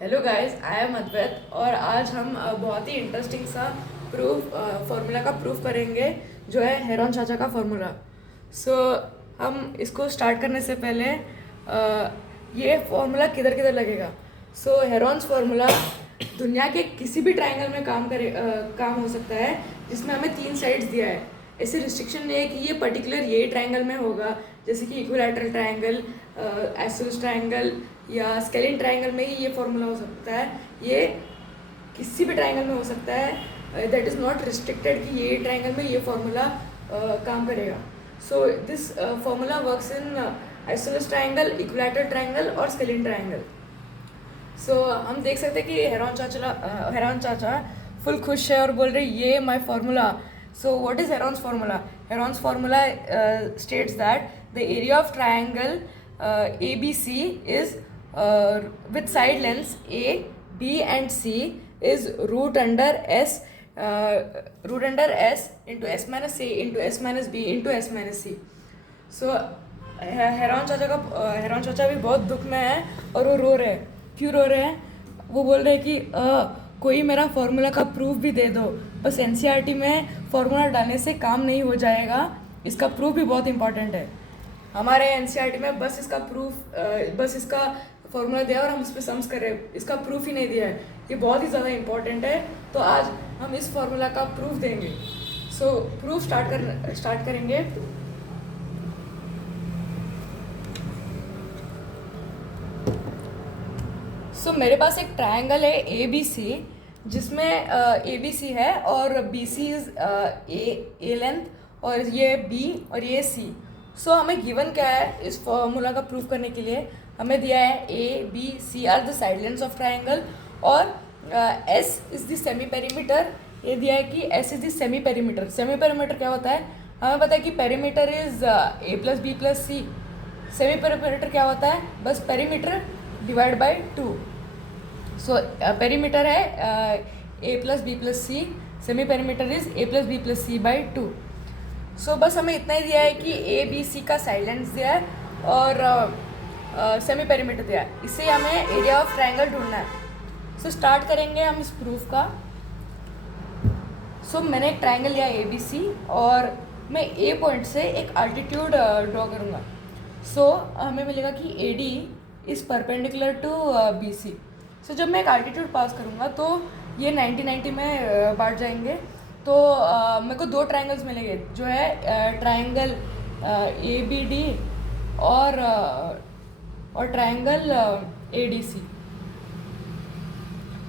Hello guys, I am अद्वैत और आज हम बहुत ही इंटरेस्टिंग सा प्रूफ फार्मूला का प्रूफ करेंगे जो है हेरॉन चाचा का फार्मूला। सो हम इसको स्टार्ट करने से पहले ये फार्मूला किधर किधर लगेगा। सो हेरॉन्स फार्मूला दुनिया के किसी भी ट्रायंगल में काम हो सकता है जिसमें हमें 3 साइड्स दिया है। ऐसे रिस्ट्रिक्शन नहीं है कि ये पर्टिकुलर ये ट्रायंगल में होगा, जैसे कि इक्विलैटरल ट्रायंगल, आइसोसेलेस ट्रायंगल या स्केलिन ट्रायंगल में ही ये फॉर्मूला हो सकता है। ये किसी भी ट्रायंगल में हो सकता है। दैट इज़ नॉट रिस्ट्रिक्टेड कि ये ट्रायंगल में ये फॉर्मूला काम करेगा। So this formula works in isosceles triangle, equilateral triangle और स्केलिन ट्रायंगल। सो हम देख सकते हैं कि हेरॉन चाचा फुल खुश है और बोल रहे ये my formula. So what is Heron's formula? Heron's formula states that the area of triangle ABC is with side lengths A, B and C is root under S into S minus A into S minus B into S minus C. So heron चाचा भी बहुत दुख में है और वो रो रहे हैं। क्यों रो रहे हैं? वो बोल रहे हैं कि कोई मेरा फार्मूला का प्रूफ भी दे दो। बस एनसीईआरटी में फार्मूला डालने से काम नहीं हो जाएगा, इसका प्रूफ भी बहुत इंपॉर्टेंट है। हमारे एनसीईआरटी में बस इसका फॉर्मूला दिया और हम उस पर सम्स कर रहे हैं, इसका प्रूफ ही नहीं दिया है। ये बहुत ही ज़्यादा इंपॉर्टेंट है, तो आज हम इस फॉर्मूला का प्रूफ देंगे। सो प्रूफ स्टार्ट करेंगे। सो मेरे पास एक ट्रायंगल है ABC जिसमें ABC है और BC इज ए लेंथ और ये B और ये C। सो हमें गिवन क्या है इस फॉर्मूला का प्रूफ करने के लिए? हमें दिया है ABC are the side lengths of triangle और S is the semi perimeter. ये दिया है कि S is the semi perimeter. Semi perimeter क्या होता है? हमें पता है कि perimeter is A plus B plus C। Semi perimeter क्या होता है? बस perimeter divide by 2। So perimeter है A plus B plus C, semi perimeter is A plus B plus C by 2। सो बस हमें इतना ही दिया है कि ABC का साइड लेंथ दिया है और सेमी पेरीमीटर दिया है। इससे हमें एरिया ऑफ ट्रायंगल ढूंढना है। सो स्टार्ट करेंगे हम इस प्रूफ का। सो मैंने एक ट्रायंगल लिया ABC और मैं A पॉइंट से एक अल्टीट्यूड ड्रॉ करूँगा। सो हमें मिलेगा कि AD is perpendicular to BC। So जब मैं एक अल्टीट्यूड पास करूँगा तो ये 90-90 में बांट जाएंगे। तो मेरे को 2 ट्रायंगल्स मिलेंगे जो है ट्रायंगल ABD और ट्रायंगल ADC।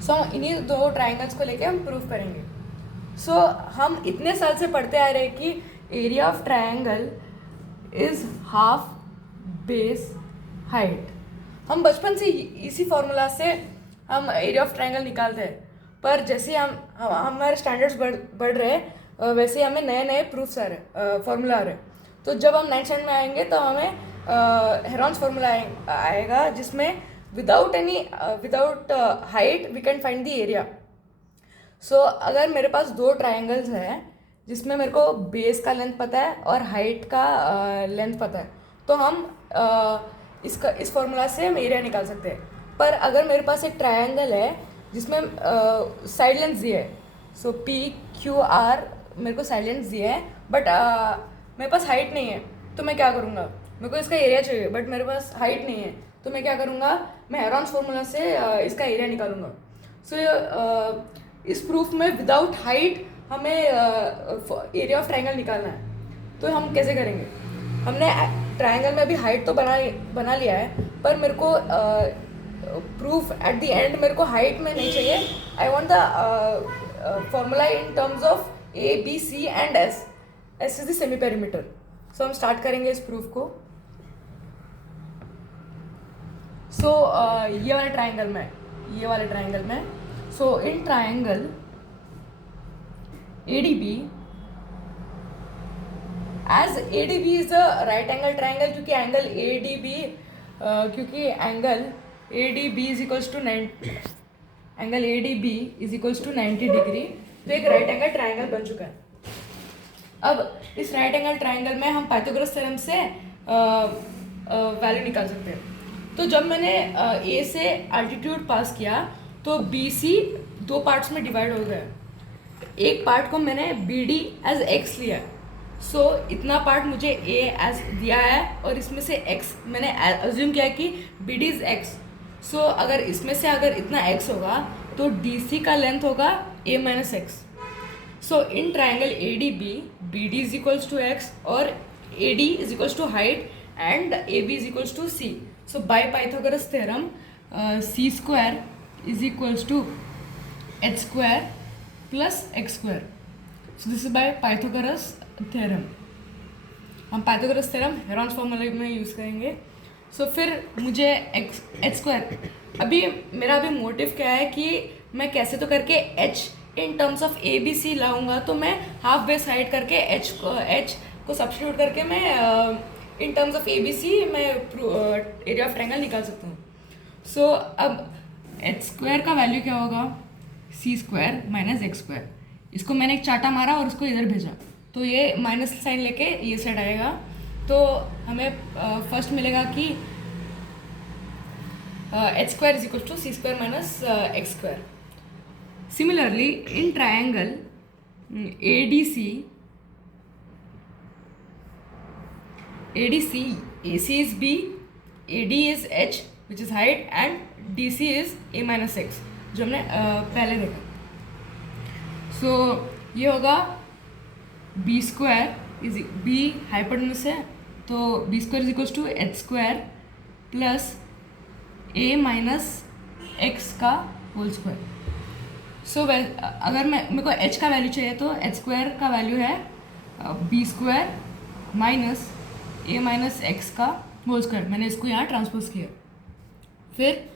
सो इन्हीं 2 ट्रायंगल्स को लेके हम प्रूफ करेंगे। सो हम इतने साल से पढ़ते आ रहे हैं कि area of triangle is half base height. हम बचपन से इसी फॉर्मूला से हम एरिया ऑफ ट्रायंगल निकालते हैं, पर जैसे हमारे स्टैंडर्ड्स बढ़ रहे हैं वैसे हमें नए नए प्रूफ्स आ रहे, फार्मूला आ रहे। तो जब हम 9th स्टैंडर्ड में आएंगे तो हमें हेरॉन्स फार्मूला आएगा जिसमें without height we can find the area. So अगर मेरे पास 2 ट्रायंगल्स हैं जिसमें मेरे को बेस का लेंथ पता है और हाइट का लेंथ पता है, तो हम इस फार्मूला से हम एरिया निकाल सकते हैं। पर अगर मेरे पास एक ट्रायंगल है जिसमें साइड लेंथ दिए है, सो PQR मेरे को साइड लेंथ दिए है, बट मेरे पास हाइट नहीं है, तो मैं क्या करूँगा? मेरे को इसका एरिया चाहिए बट मेरे पास हाइट नहीं है, तो मैं क्या करूँगा? मैं हेरॉन्स फार्मूला से इसका एरिया निकालूंगा। सो इस प्रूफ में विदाउट हाइट हमें एरिया ऑफ ट्रायंगल निकालना है। तो हम कैसे करेंगे? हमने ट्रायंगल में अभी हाइट तो बना लिया है, पर मेरे को प्रूफ एट द एंड मेरे को हाइट में नहीं चाहिए। I want the formula in terms of ABC and S is the semi perimeter. So हम स्टार्ट करेंगे इस प्रूफ को। सो ये वाले ट्रायंगल में so in triangle ADB, as ADB is a right angle triangle, क्योंकि angle ADB is equals to 90 degree, तो एक राइट एंगल ट्रायंगल बन चुका है। अब इस राइट एंगल ट्रायंगल में हम पाइथागोरस थ्योरम से वैल्यू निकाल सकते हैं। तो जब मैंने ए से एल्टीट्यूड पास किया तो बी सी 2 पार्ट्स में डिवाइड हो गया। एक पार्ट को मैंने बी डी एज एक्स लिया, सो इतना पार्ट मुझे ए एज दिया है और इसमें से एक्स मैंने अज्यूम किया कि बी डी इज एक्स। सो अगर इसमें से अगर इतना एक्स होगा तो डी सी का लेंथ होगा A minus X. So in triangle A D B D is equals to X और A D is equals to height and A B is equals to C. So by Pythagoras theorem C square is equals to H square plus X square. So this is by Pythagoras theorem. हम Pythagoras theorem Heron's formula में use करेंगे। So फिर मुझे x H square, अभी मेरा motive क्या है कि मैं कैसे तो करके H in terms of A B C लाऊंगा, तो मैं हाफ बेस हाइट करके एच को सब्स्टिट्यूट करके मैं in terms of A B C मैं एरिया ऑफ ट्रायंगल निकाल सकता हूँ। सो अब एच स्क्वायर का वैल्यू क्या होगा, सी स्क्वायर माइनस एक्स स्क्वायर। इसको मैंने एक चाटा मारा और उसको इधर भेजा, तो ये माइनस साइन लेके ये साइड आएगा। तो हमें फर्स्ट मिलेगा कि H square is equal to C square minus X square. Similarly in triangle A D C AC is B, AD is H which is height and DC is A minus X, जो हमने पहले देखा। सो ये होगा B square is B hypotenuse है, तो B square is equals to H square plus A minus X का whole square. So अगर मेरे को h का वैल्यू चाहिए तो एच स्क्वायर का वैल्यू है B square minus A minus X का होल स्क्वायर। मैंने इसको यहाँ ट्रांसपोज किया। फिर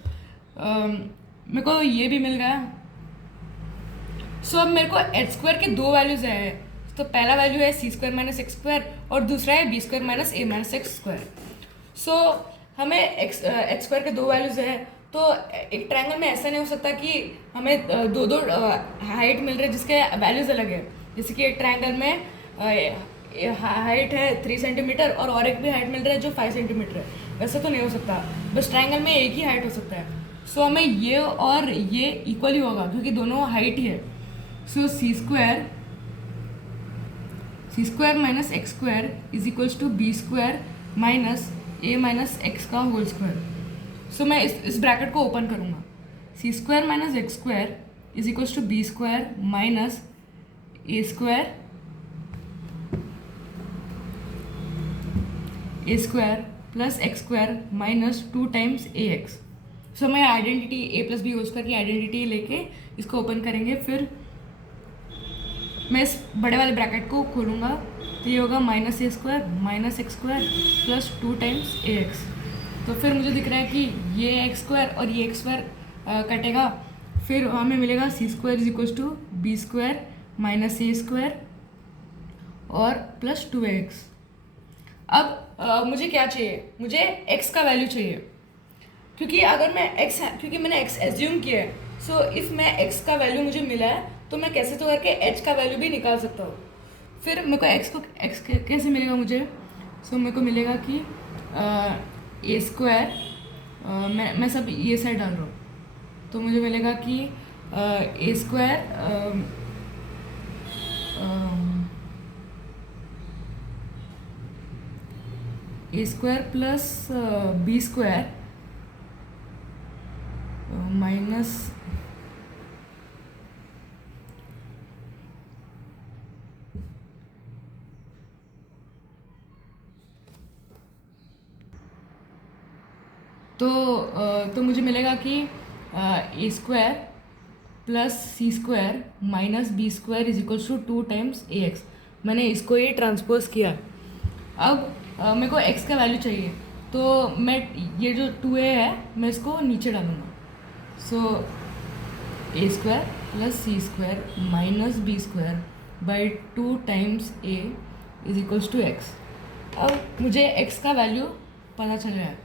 मेरे को ये भी मिल गया। सो अब मेरे को एच स्क्वायर के 2 वैल्यूज है, तो पहला वैल्यू है सी स्क्वायर माइनस एक्स स्क्वायर और दूसरा है B square minus A minus X square. सो हमें एच स्क्वायर के 2 वैल्यूज है, तो एक ट्रायंगल में ऐसा नहीं हो सकता कि हमें दो हाइट मिल रहे जिसके वैल्यूज अलग है। जैसे कि एक ट्रायंगल में हाइट है 3 सेंटीमीटर और एक भी हाइट मिल रहा है जो 5 सेंटीमीटर है, वैसा तो नहीं हो सकता। बस ट्रायंगल में एक ही हाइट हो सकता है। सो हमें ये और ये इक्वल ही होगा क्योंकि दोनों हाइट ही है। So C square minus X square is equals to B square minus A minus X का होल स्क्वायर। सो मैं इस ब्रैकेट को ओपन करूँगा। C square minus X square is equals to B square minus A square plus X square minus 2 times A X. So मैं identity A plus B whole square की identity लेके इसको open करेंगे। फिर मैं इस बड़े वाले ब्रैकेट को खोलूँगा, तो ये होगा minus A square minus X square plus 2 times A X. तो फिर मुझे दिख रहा है कि ये एक्स स्क्वायर और ये एक्स स्क्वायर कटेगा। फिर हमें मिलेगा C square is equals to B square minus A square और प्लस 2x। अब मुझे क्या चाहिए, मुझे x का वैल्यू चाहिए, क्योंकि अगर मैं क्योंकि मैंने x एज्यूम किया है। सो इफ़ मैं x का वैल्यू मुझे मिला है तो मैं कैसे तो करके h का वैल्यू भी निकाल सकता हूँ। फिर मेरे को x कैसे मिलेगा मुझे। सो मेरे को मिलेगा कि ए स्क्वायर, मैं सब ये साइड डाल रहा हूँ, तो मुझे मिलेगा कि A square A square plus B square minus तो मुझे मिलेगा कि A square plus C square minus B square is equals to 2 times A X. मैंने इसको ही ट्रांसपोज किया। अब मेरे को x का वैल्यू चाहिए, तो मैं ये जो 2a है मैं इसको नीचे डालूँगा। So A square plus C square minus B square by 2 times a is equals to X. अब मुझे x का वैल्यू पता चल रहा है,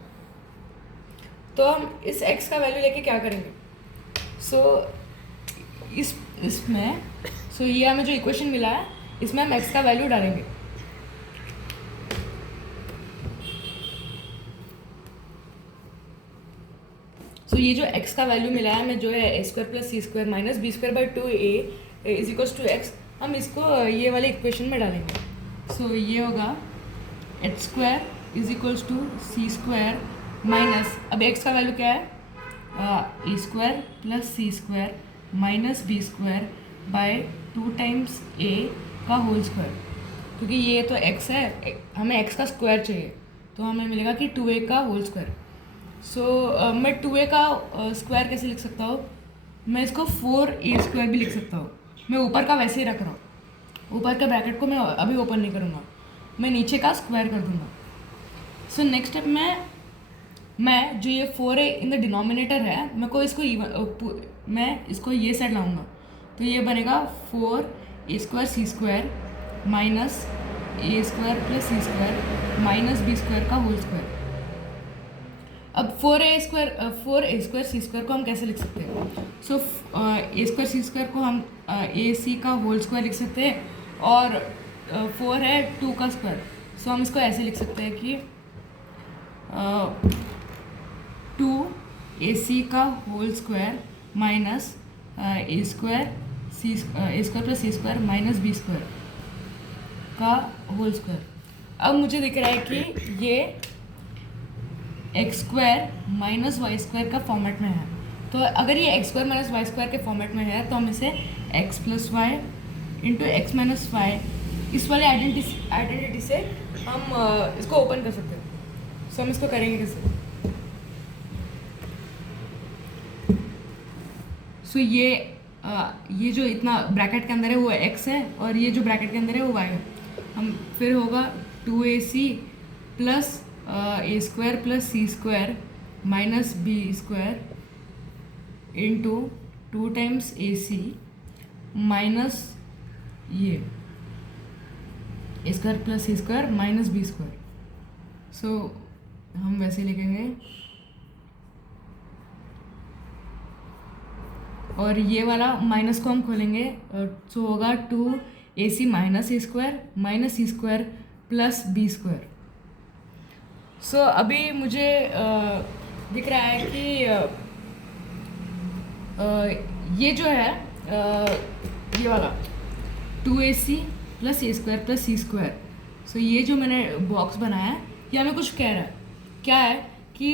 तो हम इस x का वैल्यू लेके क्या करेंगे। सो इसमें ये हमें जो इक्वेशन मिला है इसमें हम x का वैल्यू डालेंगे। सो ये जो x का वैल्यू मिला है हमें जो है a square plus C square minus B square by 2a is equals to X, हम इसको ये वाले इक्वेशन में डालेंगे। सो ये होगा H square is equals to C square minus, अब x का वैल्यू क्या है, A square plus C square minus B square by 2 times a का होल स्क्वायर, क्योंकि ये तो x है, हमें x का स्क्वायर चाहिए, तो हमें मिलेगा कि 2a का होल स्क्वायर। सो मैं 2a का स्क्वायर कैसे लिख सकता हूँ, मैं इसको 4a स्क्वायर भी लिख सकता हूँ। मैं ऊपर का वैसे ही रख रहा हूँ, ऊपर के ब्रैकेट को मैं अभी ओपन नहीं करूँगा, मैं नीचे का स्क्वायर कर दूँगा। सो नेक्स्ट स्टेप मैं जो ये 4a इन द डिनोमिनेटर है मैं इसको ये साइड लाऊंगा, तो ये बनेगा 4a square C square minus A square plus C square minus B square का होल स्क्वायर। अब 4a स्क्वायर सी स्क्वायर को हम कैसे लिख सकते हैं, सो ए स्क्वायर सी स्क्वायर को हम ए सी का होल स्क्वायर लिख सकते हैं, और 4 है 2 का स्क्वायर, सो हम इसको ऐसे लिख सकते हैं कि 2ac का whole square minus A square plus C square minus B square का होल स्क्वायर। अब मुझे दिख रहा है कि ये X square minus Y square का फॉर्मेट में है, तो अगर ये X square minus Y square के फॉर्मेट में है तो हम इसे X plus Y into X minus Y इस वाले आइडेंटिटी से हम इसको ओपन कर सकते हैं। सो हम इसको करेंगे कैसे, सो ये जो इतना ब्रैकेट के अंदर है वो x है, और ये जो ब्रैकेट के अंदर है वो y है। हम फिर होगा 2ac plus A square plus C square minus B square into 2 times ac minus ये A square plus C square minus B square. So हम वैसे लिखेंगे, और ये वाला माइनस को हम खोलेंगे, सो होगा 2ac minus A square minus C square plus B square. सो अभी मुझे दिख रहा है कि ये जो है ये वाला 2ac plus A square plus C square, सो ये जो मैंने बॉक्स बनाया है ये हमें कुछ कह रहा है, क्या है कि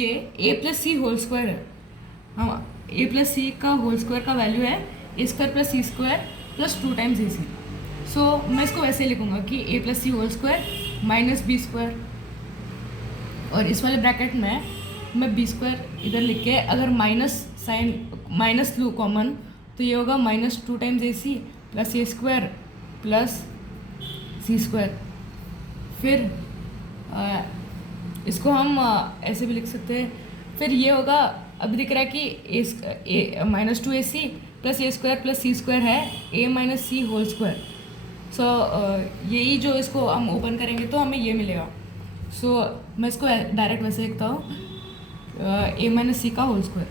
ये a plus C whole square है, हम ए प्लस सी का होल स्क्वायर का वैल्यू है A square plus C square plus 2 times A C. So मैं इसको वैसे लिखूंगा कि A plus C whole square minus B square, और इस वाले ब्रैकेट में मैं बी स्क्वायर इधर लिख के अगर माइनस लूँ कॉमन, तो ये होगा minus 2 times A C plus A square plus C square. फिर इसको हम ऐसे भी लिख सकते हैं, फिर ये होगा, अभी दिख रहा है कि A minus 2ac plus A square plus C square है a minus C whole square. So यही जो इसको हम ओपन करेंगे तो हमें ये मिलेगा। सो मैं इसको डायरेक्ट वैसे लिखता हूँ a माइनस सी का होल स्क्वायर।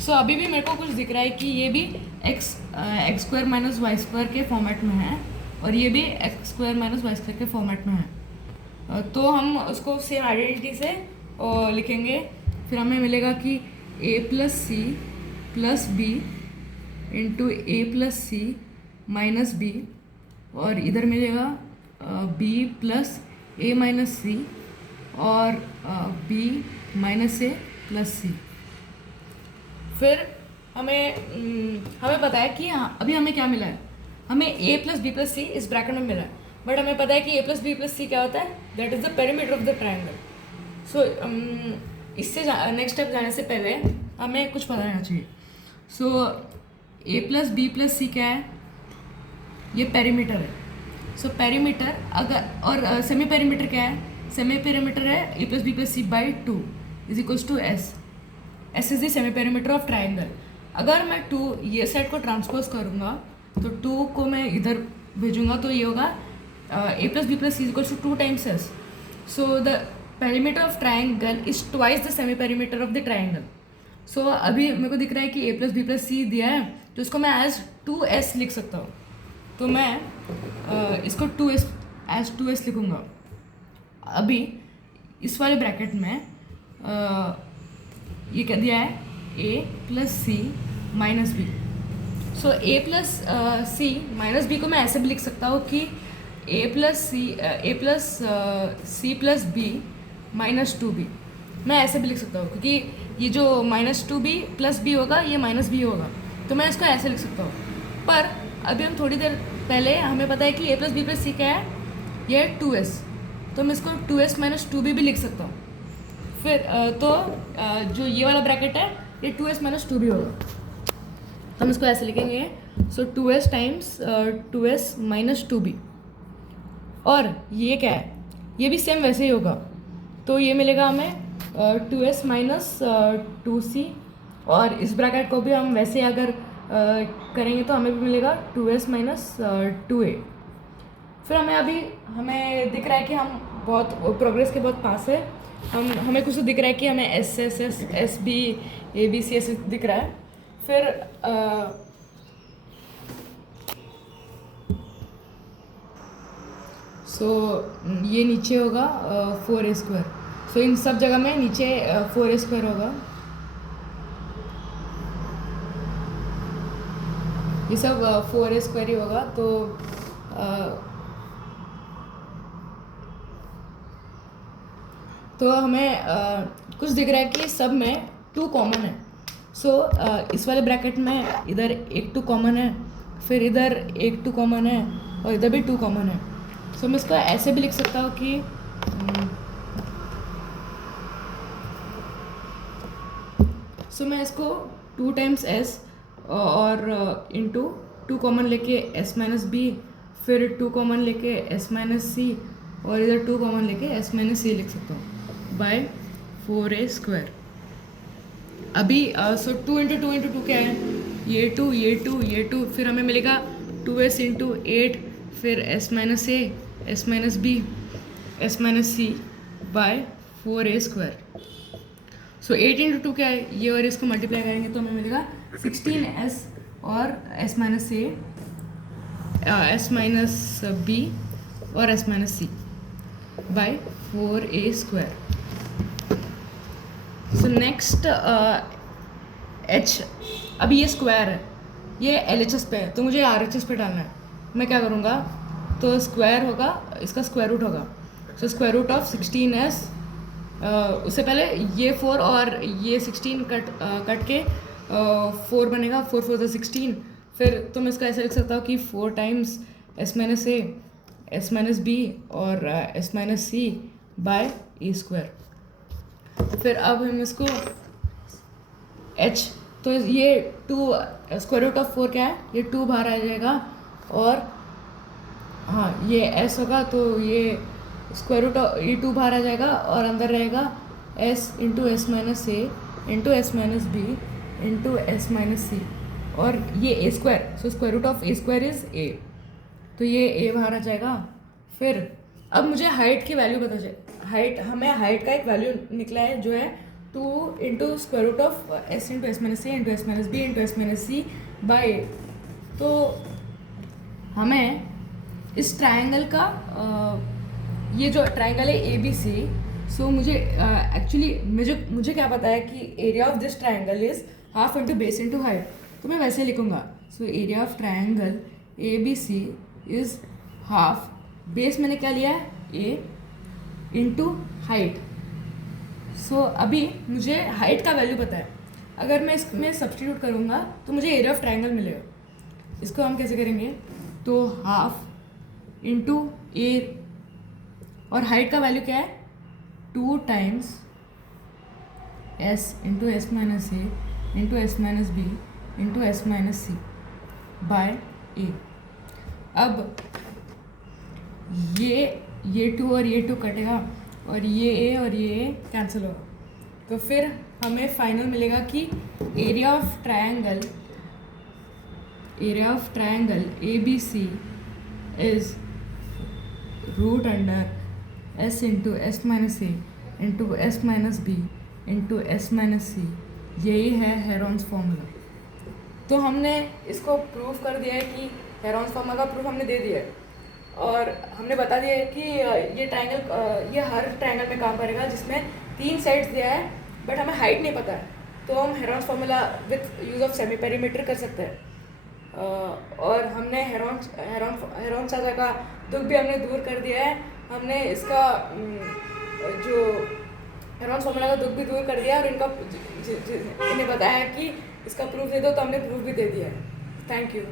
सो अभी भी मेरे को कुछ दिख रहा है कि ये भी X square minus Y square के फॉर्मेट में है, और ये भी X square minus Y square के फॉर्मेट में है। तो हम उसको सेम आइडेंटिटी से लिखेंगे, फिर हमें मिलेगा कि a plus C plus B into A plus C minus B, और इधर मिलेगा b plus A minus C और b minus A plus C. फिर हमें पता है कि हाँ अभी हमें क्या मिला है, हमें a प्लस बी प्लस सी इस ब्रैकेट में मिला है, बट हमें पता है कि a plus B plus C क्या होता है, that is the perimeter of the triangle. So इससे नेक्स्ट स्टेप जाने से पहले हमें कुछ पता रहना चाहिए। सो ए प्लस बी प्लस सी क्या है, ये पेरीमीटर है। सो पेरीमीटर अगर और सेमी पेरीमीटर क्या है, सेमी पेरीमीटर है A plus B plus C by 2 is equals to S. S is the semi perimeter of triangle. अगर मैं 2 ये साइड को ट्रांसपोज करूँगा तो 2 को मैं इधर भेजूँगा तो ये होगा A plus B plus C is equals to 2 times S. So the perimeter of triangle is twice the semi perimeter of the triangle. So अभी मेरे को दिख रहा है कि A plus B plus C दिया है, तो इसको मैं एज 2s लिख सकता हूँ। तो मैं इसको 2s एज 2s लिखूँगा। अभी इस वाले ब्रैकेट में ये क्या दिया है, a plus C minus B. So a plus C minus B को मैं ऐसे भी लिख सकता हूँ कि a plus C plus B minus two B. मैं ऐसे भी लिख सकता हूँ क्योंकि ये जो minus two B plus B होगा ये माइनस बी होगा, तो मैं इसको ऐसे लिख सकता हूँ। पर अभी हम थोड़ी देर पहले हमें पता है कि a plus B plus C क्या है, ये है 2s, तो मैं इसको 2s माइनस टू बी भी लिख सकता हूँ। फिर जो ये वाला ब्रैकेट है ये 2s माइनस टू बी होगा, हम इसको ऐसे लिखेंगे। So 2s times 2s minus two B. और ये क्या है, ये भी सेम वैसे ही होगा, तो ये मिलेगा हमें 2s माइनस 2c। और इस ब्रैकेट को भी हम वैसे अगर करेंगे तो हमें भी मिलेगा 2s माइनस 2a। फिर हमें दिख रहा है कि हम बहुत प्रोग्रेस के बहुत पास है। हमें कुछ तो दिख रहा है कि हमें S B A B C ऐसे दिख रहा है। फिर ये नीचे होगा 4a²। सो इन सब जगह में नीचे 4a² होगा। ये सब 4a² ही होगा। तो हमें कुछ दिख रहा है कि सब में 2 कॉमन है। इस वाले ब्रैकेट में इधर एक 2 कॉमन है, फिर इधर एक 2 कॉमन है और इधर भी 2 कॉमन है। मैं इसको ऐसे भी लिख सकता हूँ कि मैं इसको 2 टाइम्स s और इंटू 2 कॉमन लेके s माइनस बी, फिर 2 कॉमन लेके s माइनस सी और इधर 2 कॉमन लेके s माइनस सी लिख सकता हूँ बाय 4a²। अभी 2 इंटू 2 इंटू 2 क्या है, ये 2 ये 2 ये 2, फिर हमें मिलेगा 2s इंटू 8, फिर s minus a s minus B s minus C by 4a²। 8 into 2 क्या है, ये और इसको मल्टीप्लाई करेंगे तो हमें मिलेगा 16s और s minus a s minus B और s minus C by 4a²। Next h, अभी ये स्क्वायर है, ये LHS पे है तो मुझे RHS पे डालना है। मैं क्या करूँगा, तो स्क्वायर होगा, इसका स्क्वायर रूट होगा। स्क्वायर रूट ऑफ 16s, उससे पहले ये 4 और ये 16 कट के 4 बनेगा, 4 4 16। फिर तो मैं इसका ऐसे लिख सकता हूँ कि 4 times s minus a s minus B और s minus C by a²। फिर अब हम इसको h, तो ये 2 स्क्वायर रूट ऑफ 4 क्या है, ये 2 बाहर आ जाएगा और हाँ ये s होगा, तो ये स्क्वायर रूट ये 2 बाहर आ जाएगा और अंदर रहेगा s into S minus A into S minus B into S minus C और ये a²। Square root of a² is a, तो ये a बाहर आ जाएगा। फिर अब मुझे हाइट की वैल्यू पता चले, हमें हाइट का एक वैल्यू निकला है जो है 2 into square root of s into S minus A into S minus B into S minus C by a। तो हमें इस ट्राइंगल का ये जो ट्राइंगल है ABC, मुझे एक्चुअली मुझे क्या पता है कि area of this triangle is half into base into height, तो मैं वैसे लिखूंगा। Area of triangle ABC is half, base मैंने क्या लिया है a इंटू हाइट। अभी मुझे हाइट का वैल्यू पता है, अगर मैं इसमें सब्सटीट्यूट करूँगा तो मुझे एरिया ऑफ ट्राइंगल मिलेगा। इसको हम कैसे करेंगे, तो हाफ इंटू a और हाइट का वैल्यू क्या है 2 times s into S minus A into S minus B into S minus C by a। अब ये 2 और ये 2 कटेगा और ये a और ये a कैंसिल होगा, तो फिर हमें फाइनल मिलेगा कि area of triangle ABC is root under s into S minus A into S minus B into S minus C. यही है हेरोन्स फॉर्मूला। तो हमने इसको प्रूव कर दिया है कि हेरोन्स फॉर्मूला का प्रूफ हमने दे दिया है और हमने बता दिया है कि ये ट्रायंगल ये हर ट्रायंगल में काम करेगा जिसमें 3 साइड्स दिया है बट हमें हाइट नहीं पता है, तो हम Heron's formula with use of semi perimeter कर सकते हैं। और हमने हेरॉन चाचा का दुख भी हमने दूर कर दिया है। हमने इसका जो हेरॉन फार्मूला का दुख भी दूर कर दिया और इन्हें बताया कि इसका प्रूफ दे दो, तो हमने प्रूफ भी दे दिया है। Thank you.